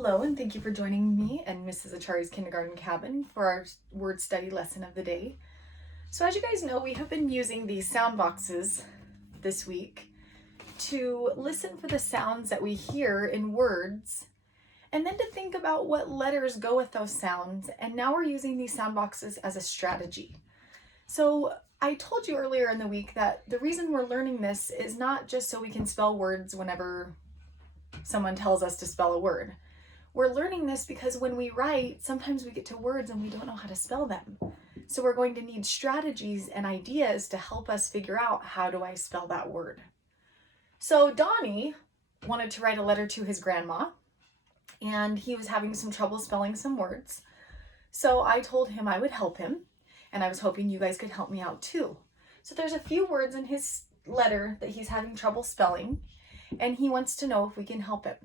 Hello, and thank you for joining me and Mrs. Achari's Kindergarten Cabin for our word study lesson of the day. So as you guys know, we have been using these sound boxes this week to listen for the sounds that we hear in words and then to think about what letters go with those sounds. And now we're using these sound boxes as a strategy. So I told you earlier in the week that the reason we're learning this is not just so we can spell words whenever someone tells us to spell a word. We're learning this because when we write, sometimes we get to words and we don't know how to spell them. So we're going to need strategies and ideas to help us figure out, how do I spell that word? So Donnie wanted to write a letter to his grandma, and he was having some trouble spelling some words. So I told him I would help him, and I was hoping you guys could help me out too. So there's a few words in his letter that he's having trouble spelling, and he wants to know if we can help him.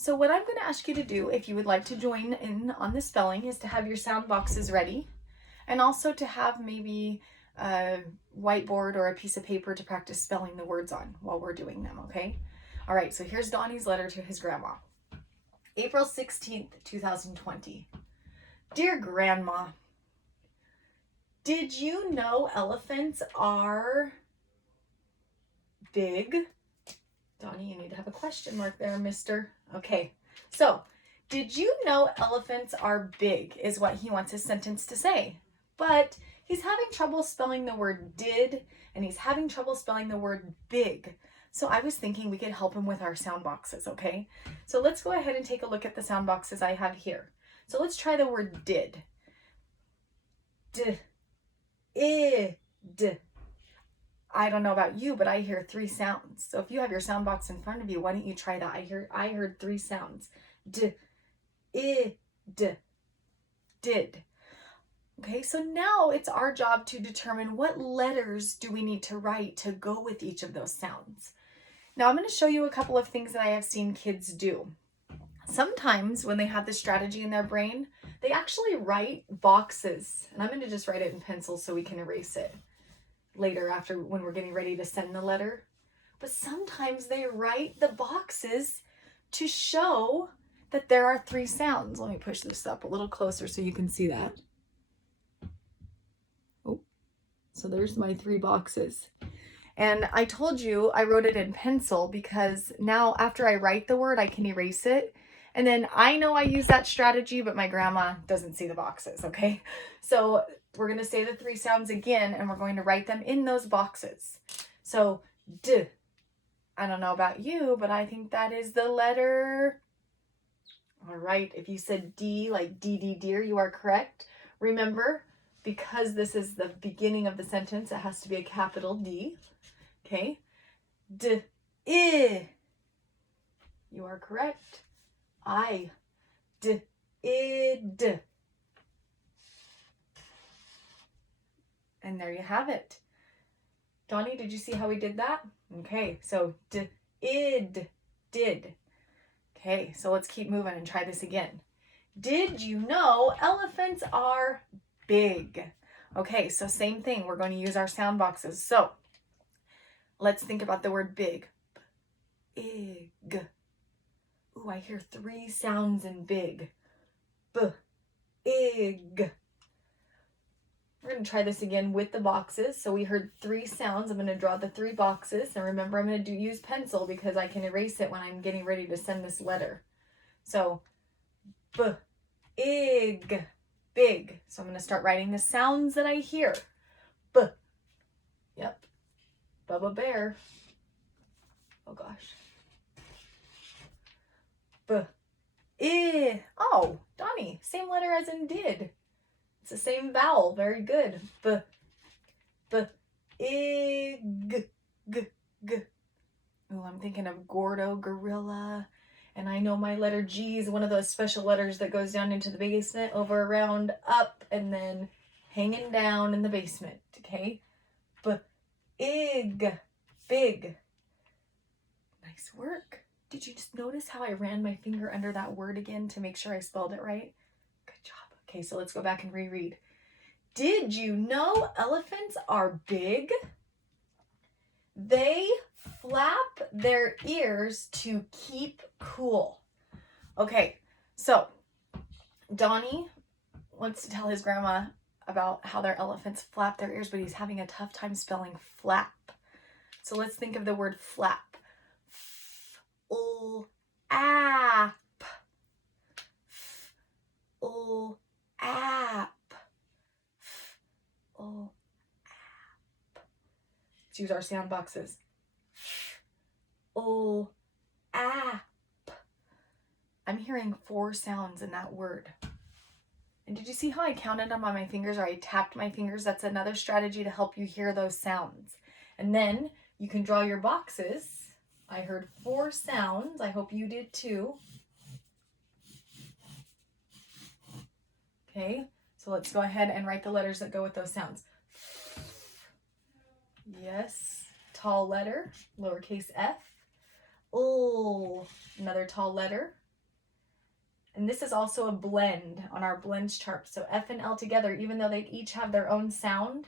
So what I'm going to ask you to do, if you would like to join in on the spelling, is to have your sound boxes ready, and also to have maybe a whiteboard or a piece of paper to practice spelling the words on while we're doing them, okay? All right, so here's Donnie's letter to his grandma. April 16th, 2020. Dear Grandma, did you know elephants are big? Donnie, you need to have a question mark there, mister. Okay, so did you know elephants are big is what he wants his sentence to say. But he's having trouble spelling the word did, and he's having trouble spelling the word big. So I was thinking we could help him with our sound boxes, okay? So let's go ahead and take a look at the sound boxes I have here. So let's try the word did. D. I don't know about you, but I hear three sounds. So if you have your sound box in front of you, why don't you try that? I heard three sounds. D, did. Okay, so now it's our job to determine what letters do we need to write to go with each of those sounds. Now I'm going to show you a couple of things that I have seen kids do. Sometimes when they have this strategy in their brain, they actually write boxes. And I'm going to just write it in pencil so we can erase it later after when we're getting ready to send the letter. But sometimes they write the boxes to show that there are three sounds. Let me push this up a little closer so you can see that. Oh, so there's my three boxes. And I told you I wrote it in pencil because now after I write the word, I can erase it. And then I know I use that strategy, but my grandma doesn't see the boxes, okay? So we're going to say the three sounds again, and we're going to write them in those boxes. So D. I don't know about you, but I think that is the letter. All right, if you said D, like D, dear, you are correct. Remember, because this is the beginning of the sentence, it has to be a capital D. Okay. D, I. You are correct. I. D, id. And there you have it. Donnie, did you see how we did that? Okay, so d, id, did. Okay, so let's keep moving and try this again. Did you know elephants are big? Okay, so same thing. We're going to use our sound boxes. So let's think about the word big. Big. Ooh, I hear three sounds in big. Big. We're going to try this again with the boxes. So we heard three sounds. I'm going to draw the three boxes. And remember, I'm going to use pencil because I can erase it when I'm getting ready to send this letter. So, big. So I'm going to start writing the sounds that I hear. B. Yep. Bubba Bear. Oh, gosh. B. I. Oh, Donnie, same letter as in did. It's the same vowel. Very good. B. I. G. Oh, I'm thinking of Gordo, gorilla. And I know my letter G is one of those special letters that goes down into the basement, over, around, up, and then hanging down in the basement. Okay? Big. Nice work. Did you just notice how I ran my finger under that word again to make sure I spelled it right? Good job. Okay, so let's go back and reread. Did you know elephants are big? They flap their ears to keep cool. Okay, So Donnie wants to tell his grandma about how their elephants flap their ears, but he's having a tough time spelling flap. So let's think of the word flap. F-O-A-P. F-O-A-P. F-O-A-P. Let's use our sound boxes. F-O-A-P. I'm hearing 4 sounds in that word. And did you see how I counted them on my fingers, or I tapped my fingers? That's another strategy to help you hear those sounds. And then you can draw your boxes. I heard 4 sounds. I hope you did too. Okay, so let's go ahead and write the letters that go with those sounds. Yes, tall letter, lowercase f. Oh, another tall letter. And this is also a blend on our blends chart. So F and L together, even though they each have their own sound,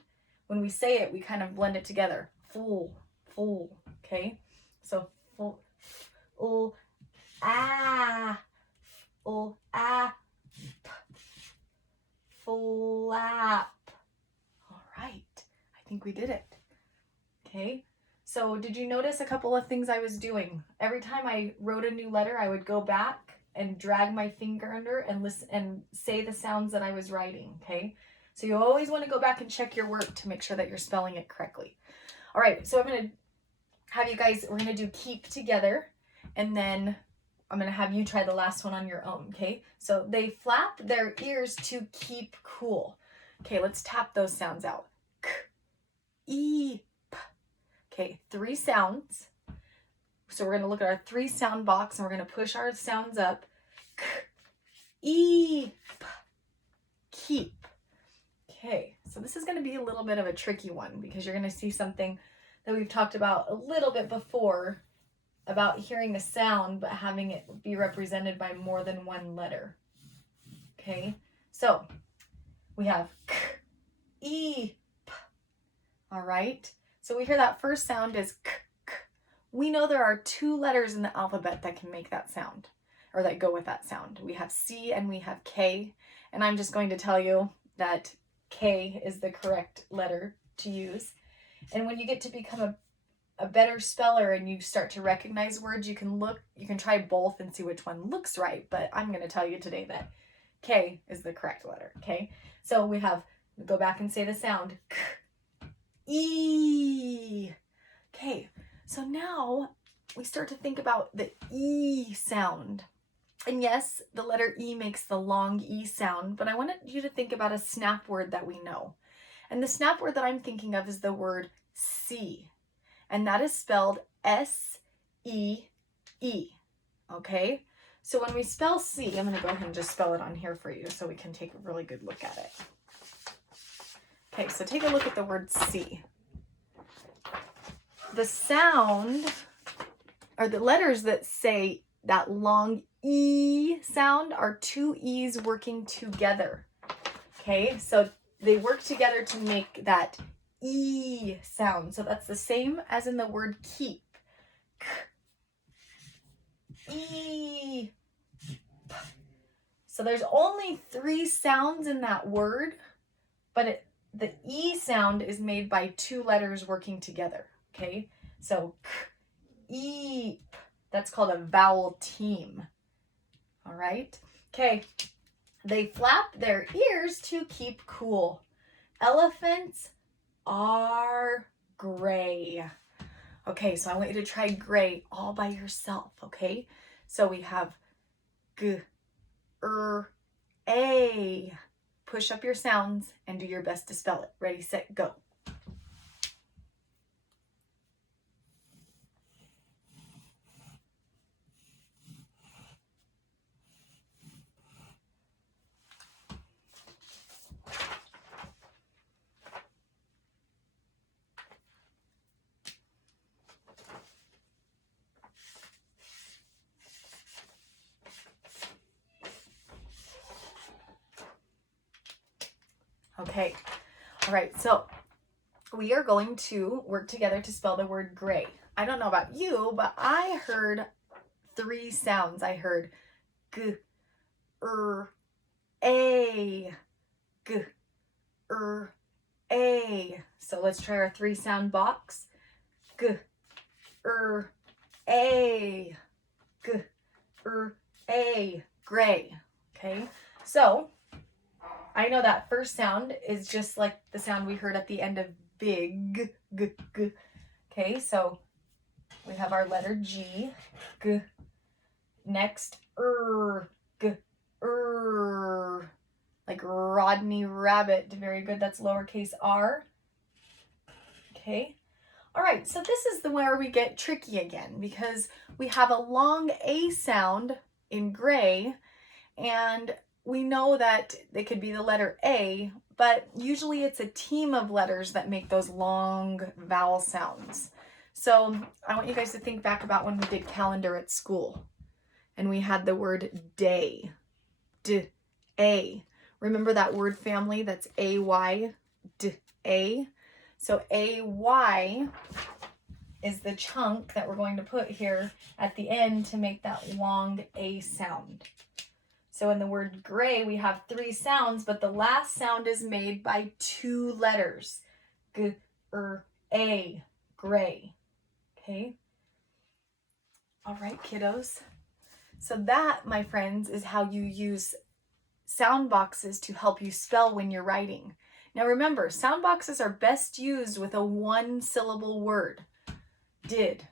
when we say it, we kind of blend it together. Full, full, okay? So full, oh, ah, oh, ah, flap. All right, I think we did it. Okay, so did you notice a couple of things I was doing? Every time I wrote a new letter, I would go back and drag my finger under and listen and say the sounds that I was writing, okay? So you always want to go back and check your work to make sure that you're spelling it correctly. All right, so I'm going to have you guys, we're going to do keep together, and then I'm going to have you try the last one on your own, okay? So they flap their ears to keep cool. Okay, let's tap those sounds out. K, E, P. Okay, 3 sounds. So we're going to look at our 3 sound box, and we're going to push our sounds up. K, E, P, keep. Okay, so this is going to be a little bit of a tricky one, because you're going to see something that we've talked about a little bit before about hearing a sound but having it be represented by more than one letter. Okay, so we have K, E, P. All right, so we hear that first sound is K, K. We know there are 2 letters in the alphabet that can make that sound, or that go with that sound. We have C and we have K, and I'm just going to tell you that K is the correct letter to use. And when you get to become a better speller and you start to recognize words, you can try both and see which one looks right, but I'm going to tell you today that K is the correct letter, okay? So we have, go back and say the sound, K, E. Okay, so now we start to think about the E sound. And yes, the letter E makes the long E sound, but I wanted you to think about a snap word that we know. And the snap word that I'm thinking of is the word see. And that is spelled S-E-E, okay? So when we spell see, I'm going to go ahead and just spell it on here for you so we can take a really good look at it. Okay, so take a look at the word see. The sound, or the letters that say that long E sound, are 2 E's working together. Okay, so they work together to make that E sound. So that's the same as in the word keep. K, E, P. So there's only 3 sounds in that word, but the E sound is made by 2 letters working together. Okay, so K, E, P. That's called a vowel team. All right. Okay. They flap their ears to keep cool. Elephants are gray. Okay, so I want you to try gray all by yourself, okay? So we have G, A. Push up your sounds and do your best to spell it. Ready, set, go. Okay, all right, so we are going to work together to spell the word gray. I don't know about you, but I heard 3 sounds. I heard G, A. G, A. So let's try our 3-sound box. G, A. G, A. Gray. Okay, so I know that first sound is just like the sound we heard at the end of big. G, G. Okay, so we have our letter G. G. Next, G, like Rodney Rabbit. Very good. That's lowercase r. Okay. All right. So this is where we get tricky again, because we have a long A sound in gray, and we know that it could be the letter A, but usually it's a team of letters that make those long vowel sounds. So I want you guys to think back about when we did calendar at school and we had the word day. D-A. Remember that word family that's A-Y? D-A. So A-Y is the chunk that we're going to put here at the end to make that long A sound. So in the word gray, we have 3 sounds, but the last sound is made by 2 letters. G-R-A. Gray. Okay? All right, kiddos. So that, my friends, is how you use sound boxes to help you spell when you're writing. Now remember, sound boxes are best used with a 1-syllable word. Did,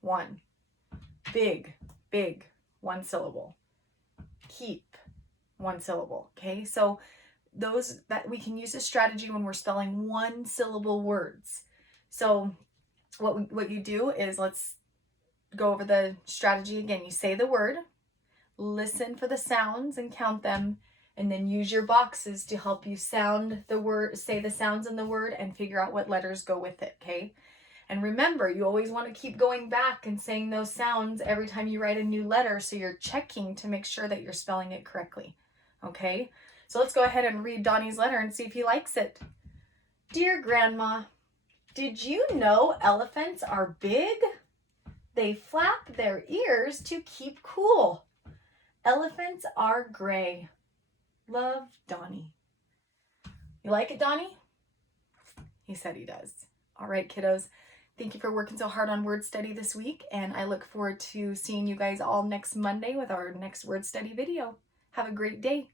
1. Big, 1 syllable. Keep, 1 syllable. Okay, so those that we can use a strategy when we're spelling 1-syllable words. So what you do is, let's go over the strategy again. You say the word, listen for the sounds and count them, and then use your boxes to help you sound the word, say the sounds in the word, and figure out what letters go with it, okay? And remember, you always want to keep going back and saying those sounds every time you write a new letter, so you're checking to make sure that you're spelling it correctly, okay? So let's go ahead and read Donnie's letter and see if he likes it. Dear Grandma, did you know elephants are big? They flap their ears to keep cool. Elephants are gray. Love, Donnie. You like it, Donnie? He said he does. All right, kiddos. Thank you for working so hard on word study this week, and I look forward to seeing you guys all next Monday with our next word study video. Have a great day.